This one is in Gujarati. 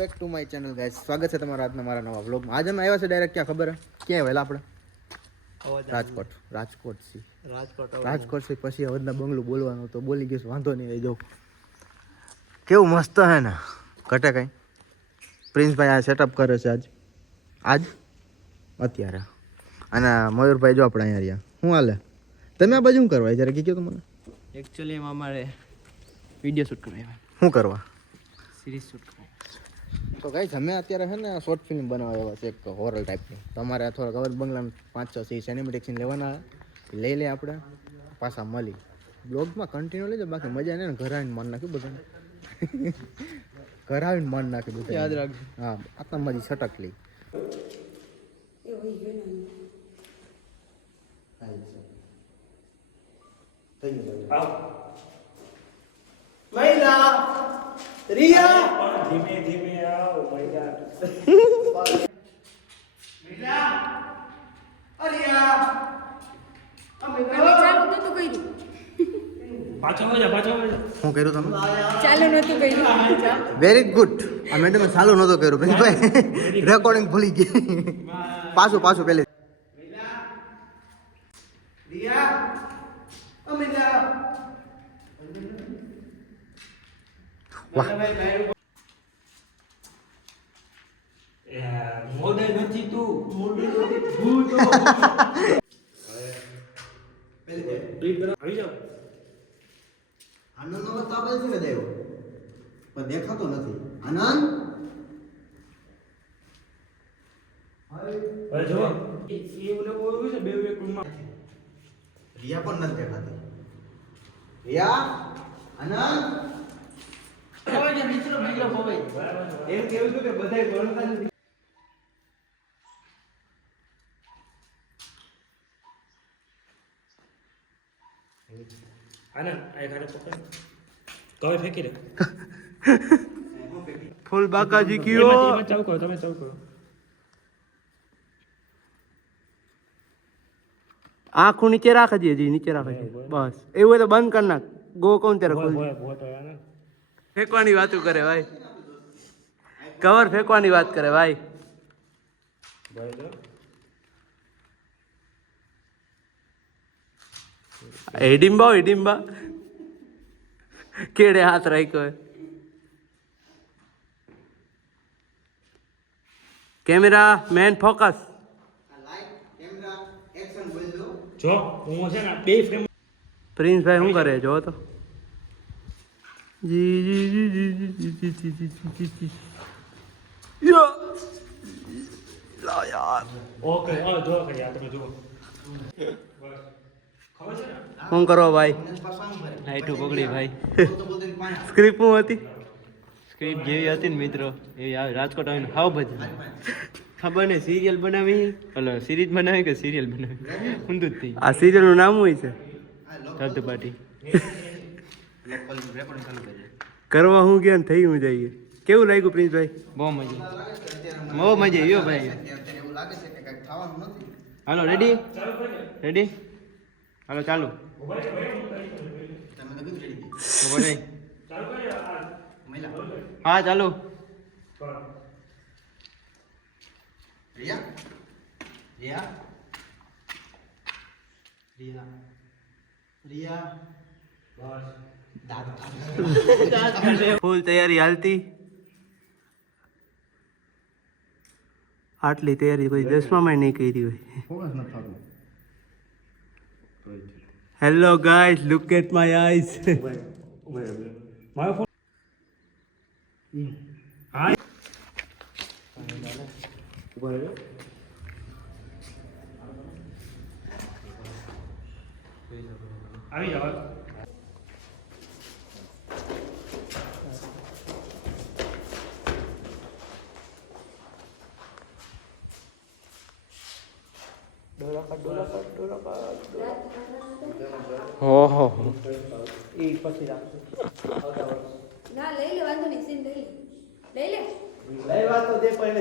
Back to my channel guys, સ્વાગત છે તમારા આજના મારા નવા વ્લોગમાં. આજે અમે આવ્યા છે ડાયરેક્ટ ક્યાં ખબર ક્યાં આવેલા આપણે રાજકોટ થી પછી હવદના બંગલું બોલવાનું તો બોલી ગયું, વાંધો નહીં. આવી જાઉં કેવું મસ્ત હે ને ઘટે કઈ. પ્રિન્સભાઈ આ સેટઅપ કરે છે આજ અત્યારે, અને મયુરભાઈ જો આપણે અહીંયા રહ્યા. શું હાલે? તમે આ બાજુ શું કરવા જ્યારે કીધું તો મને? એકચ્યુઅલી અમારે વિડીયો શૂટ કરવા શું કરવા? સિરીઝ શૂટ કરવા. તો ગાઈસ અમે અત્યારે છે ને શોર્ટ ફિલ્મ બનાવવા આવ્યા છે એક હોરર ટાઈપની. તમારે થોડા કવર બંગલામાં 5-6 સિનેમેટિક સીન લેવાના લઈ લે, આપણે પાછા મળી બ્લોગમાં કન્ટિન્યુ લેજો. બાકી મજા નહીં ને, ઘર આવીને મન નાખ્યું બધાને. ઘર આવીને મન નાખ્યું બધું યાદ રાખજો. હા, આટલા મજી છટક લઈ. મહિલા રિયા ધીમે ધીમે આવ મહિલા મહિલા અરિયા અમે ચાલુ નતું કર્યું. પાછો વળ્યા શું કર્યું તમે? ચાલુ નતું કર્યું. Very good. આ મેડમે ચાલુ નહોતો કર્યું ભાઈ, રેકોર્ડિંગ ભૂલી ગઈ. પાછું પેલે રિયા અમિલા વાહ. મોડે નથી તું મોડે નથી ભૂતો આવી જાવ. આનંદ નો તો આપણે છે ને દેવો પણ દેખાતો નથી. આનંદ હવે જો એ ઓલે બોલું છે બે એક રૂમમાં રિયા પણ નથી દેખાતી. રિયા, આનંદ ખવાય મિત્રો મહિલો ખવાય એમ કેવું છું કે બધાય ભણતા નથી. આને આ ઘરે પકડ કવે ફેંકી દે. ફૂલ બાકાજી કયો એમાં ચાવ કરો, તમે ચાવ કરો. આંખું નીચે રાખજે, હજી નીચે રાખજે બસ. એવું હોય તો બંધ કર નાખ. ગો કોણ ત્યારે ખોલ. ભોય તો આને ફેંકવાની વાતો કરે ભાઈ, કવર ફેંકવાની વાત કરે ભાઈ. ભોય તો હિડિંબા કેડે હાથ રાખ્યો. Camera man focus. જો હું છે ને બે ફ્રેમ પ્રિન્સભાઈ શું કરે જો તો. જી જી જી જી જી જી જી જી જી જી. યો લા યાર ઓકે જો કરી આ તમે જુઓ બસ ખબર છે ને. શું કરો ભાઈ? લાઈટું પકડી ભાઈ. સ્ક્રિપ્ટ શું હતી? સ્ક્રિપ્ટ જેવી હતી ને મિત્રો એવી આવે. રાજકોટ આવીને હાવ બધી ખબર ને સિરિયલ બનાવી, હલો સિરીઝ બનાવી કે સિરિયલ બનાવી ઊંધું જ થઈ. આ સિરિયલનું નામ હોય છે થર્ડ પાર્ટી. કરવા હું ગયા થઈ હું જઈએ. કેવું લાગ્યું પ્રિન્સભાઈ? બહુ મજા આવ્યો ભાઈ. હાલો રેડી હાલો ચાલુ. હા ચાલુ. ફૂલ તૈયારી હાલતી. આટલી તૈયારી કોઈ 10માં નહીં કરી હોય. Hello guys, look at my eyes. મારો ફોન હા આવી જાવ. ઓહો ના લઈ લે, વાંધો નહીં. સીન લઈ લે. લઈ વાત તો દે પહેલે.